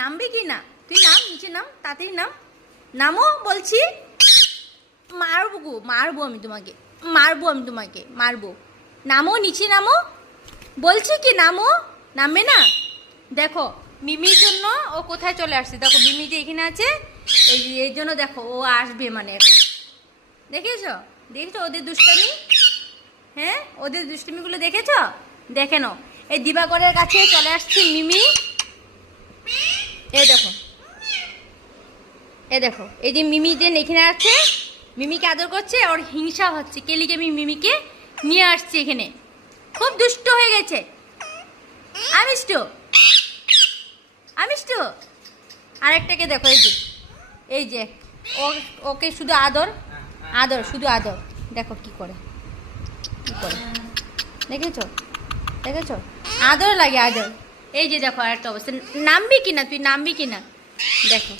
নামবি কি না? তুই নাম, নিচে নাম, তাড়াতাড়ি নাম। নামো বলছি। মারবো গো, মারবো আমি তোমাকে, মারবো আমি তোমাকে, মারবো। নামো, নিচে নামো বলছি কি, নামো। নামবে না? দেখো মিমির জন্য ও কোথায় চলে আসছে, দেখো মিমি যে এখানে আছে, এই জন্য দেখো ও আসবে মানে এখন। দেখেছো, দেখেছো ওদের দুষ্টামি? হ্যাঁ, ওদের দুষ্টামিগুলো দেখেছো? দেখে নাও, এই দিবাকরের কাছে চলে আসছে মিমি। এই দেখো, এই দেখো, এই যে মিমি যে এখানে আছে, মিমিকে আদর করছে, ওর হিংসা হচ্ছে কেলিকে আমি মিমিকে নিয়ে আসছি এখানে। খুব দুষ্ট হয়ে গেছে। আমিষ্টু, আমিষ্টু। আরেকটাকে দেখো, এই যে, এই যে ওকে শুধু আদর, আদর, শুধু আদর। দেখো কি করে, কি করে, দেখেছো, দেখেছো? আদর লাগে, আদর। এই যে দেখো আরেকটা অবস্থা। নামবি কিনা তুই, নামবি কিনা? দেখো।